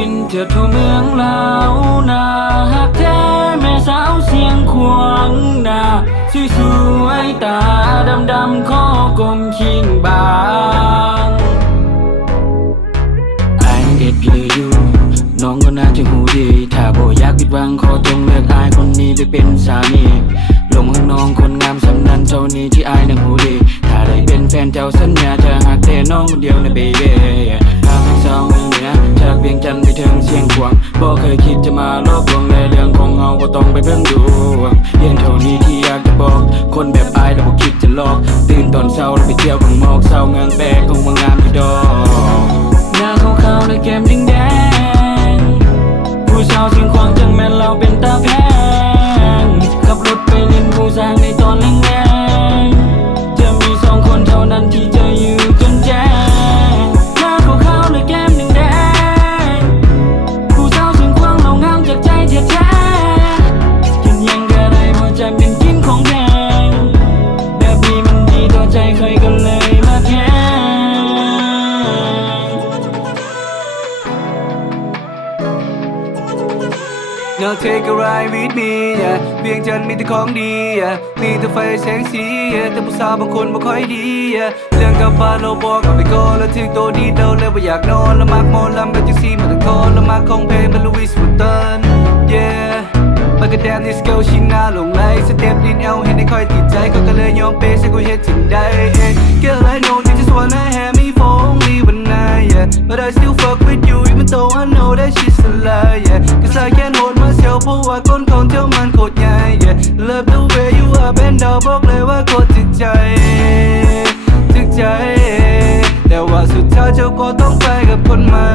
ดินเถื่อทั่วเมืองลาวนาหักแท้แม่สาวเสียงควงหน้าสวยๆตาดำๆข้อกลมคิงบางไอ้เด็ดพี่เลยอยู่น้องก็น่าจะหูดีถ้าบ่อยากผิดหวังขอจงเลือกอายคนนี้ไปเป็นสามีลงข้างน้องคนงามสำนันเจ้านี้ที่อายนังหูดีถ้าได้เป็นแฟนเจ้าสัญญาจะหักแต่น้องคนเดียวนะเบบี้ทางให้สาวเมืองเหนือจากเวียงจันทร์ไปถึงเชียงขวางบ่เคยคิดจะมาลบลวงในเรื่องของเฮาก็ต้องไปเบิ่งดูเพียงเท่านี้ที่อยากจะบอกคนแบบอายแล้วบ่คิดจะหลอกตื่นตอนเช้าแล้วไปเที่ยวข้างนอกเช้าเมืองแปลกคงบ่งามที่ดอกหน้าขาวๆและแก้มแดงผู้สาวเสียงควางจังแม่นเราเป็นตาแพงขับรถไปเล่นผู้สร้างในตอนแรงๆจะมีสองคนเท่านั้นที่จะอยู่จนแจ้งหน้าขาวๆและแก้มแดงผู้สาวเสียงควางเรางามจากใจแท้ๆกินยังก็ได้บ่จำเป็นกินของแพงแบบนี้มันดีต่อใจใครก็เลยมาแค่ Now take a ride with me เวียงจันทร์มีแต่ของดีมีแต่ไฟแสงสีแต่ผู้สาวบางคนบ่ค่อยดีเรื่องกับบ้านเราบอกกับไปก่อนแล้วถึงโตดีเดาแล้วบ่อยากนอนแล้วมักหมอลำแบบจังซี่มาตั้งก่อนแล้วมักของเพลงเป็นลุยส์วูดตัน yeah มันก็แดมนี่สเกลชินหน้าหลงไหลสเต็ปดินเอลเห็นได้ค่อยติดใจก็เลยยอมเปย์ใส่กูเฮ็ดถึงได้ Girl I know you just wanna have me for only one night but I still fuck with you even though I know that she's a lie cause I can't hold myself เพราะว่าก้นของเจ้ามันโคตรใหญ่ Love the way you are bend down บอกเลยว่าโคตรถึกใจแต่ว่าสุดท้ายเจ้าก็ต้องไปกับคนใหม่